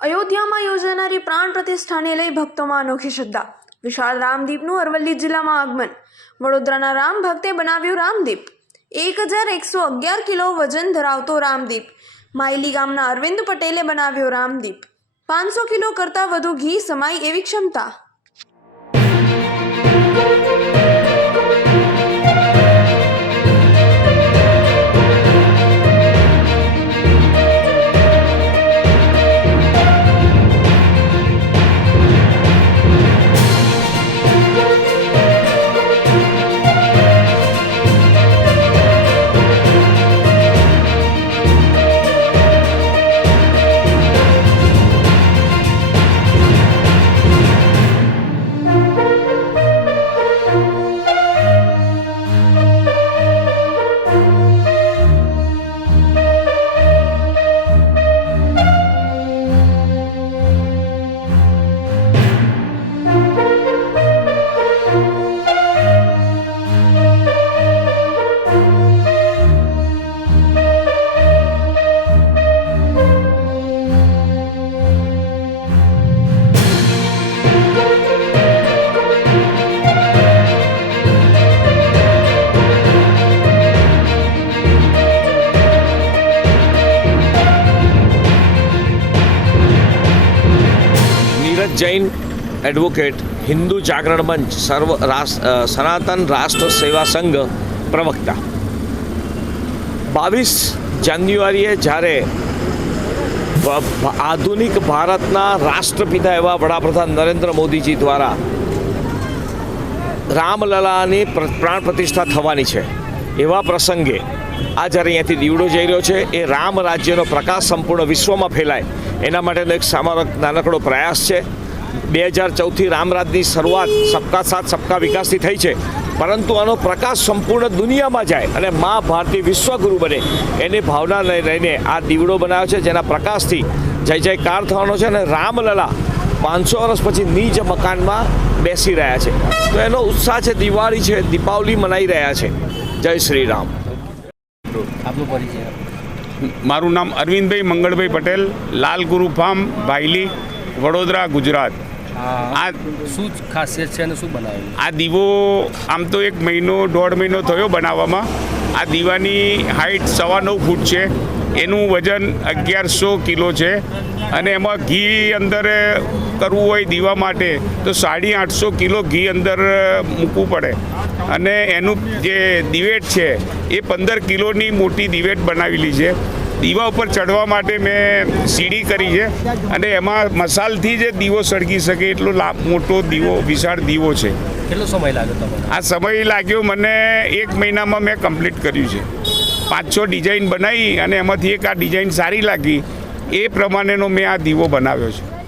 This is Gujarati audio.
અયોધ્યામાં યોજાનારી પ્રાણ પ્રતિષ્ઠાને લઈ ભક્તોમાં અનોખી શ્રદ્ધા. વિશાળ રામદીપનું અરવલ્લી જિલ્લામાં આગમન. વડોદરાના રામ ભક્તે બનાવ્યું રામદીપ. એક હજાર એકસો અગિયાર કિલો વજન ધરાવતો રામદીપ. માયલી ગામના અરવિંદ પટેલે બનાવ્યો રામદીપ. પાંચસો કિલો કરતાં વધુ ઘી સમાય એવી ક્ષમતા. જૈન એડવોકેટ, હિન્દુ જાગરણ મંચ, સર્વ સનાતન રાષ્ટ્ર સેવા સંઘ પ્રવક્તા. બાવીસ જાન્યુઆરીએ જ્યારે આધુનિક ભારતના રાષ્ટ્રપિતા એવા વડાપ્રધાન નરેન્દ્ર મોદીજી દ્વારા રામલલાની પ્ર- પ્રાણ પ્રતિષ્ઠા થવાની છે. એવા પ્રસંગે આ જ્યારે અહીંયાથી દીવડો જઈ રહ્યો છે, એ રામ રાજ્યનો પ્રકાશ સંપૂર્ણ વિશ્વમાં ફેલાય. એના માટેનો એક સામારક નાનકડો પ્રયાસ છે. બે હજાર ચૌદથી રામરાજની શરૂઆત સબકા સાથ સબકા વિકાસથી થઈ છે. પરંતુ આનો પ્રકાશ સંપૂર્ણ દુનિયામાં જાય અને મા ભારતી વિશ્વગુરુ બને. એની ભાવના લઈ- લઈને આ દીવડો બનાવ્યો છે જેના પ્રકાશથી જય જયકાર થવાનો છે અને રામલલા પાંચસો વર્ષ પછી નીજ મકાનમાં બેસી રહ્યા છે. તો એનો ઉત્સાહ છે દિવાળી છે દીપાવલી મનાઈ રહ્યા છે. જય શ્રી રામ મારું નામ અરવિંદભાઈ મંગળભાઈ પટેલ લાલ ગુરુ ફાર્મ ભાઈલી વડોદરા ગુજરાત. આ શું ખાસિયત છે અને શું બનાવ્યું આ દીવો આમ તો એક મહિનો, દોઢ મહિનો થયો બનાવવામાં. આ દીવાની હાઇટ સવા નવ ફૂટ છે. એનું વજન અગિયારસો કિલો છે. અને એમાં ઘી અંદર કરવું હોય દીવા માટે, તો સાડી આઠસો કિલો ઘી અંદર મૂકવું પડે. અને એનું જે દિવેટ છે, એ પંદર કિલોની મોટી દિવેટ બનાવેલી છે. દીવા ઉપર ચડવા માટે મેં સીડી કરી છે. અને એમાં મસાલથી જે દીવો સળગી શકે એટલો લાભ મોટો દીવો વિશાળ દીવો છે. કેટલો સમય લાગ્યો તમને? આ સમય લાગ્યો મને એક મહિનામાં મેં કમ્પ્લીટ કર્યું છે. પાંચ છ ડિઝાઇન બનાવી અને એમાંથી એક આ ડિઝાઇન સારી લાગી. એ પ્રમાણેનો મેં આ દીવો બનાવ્યો છે.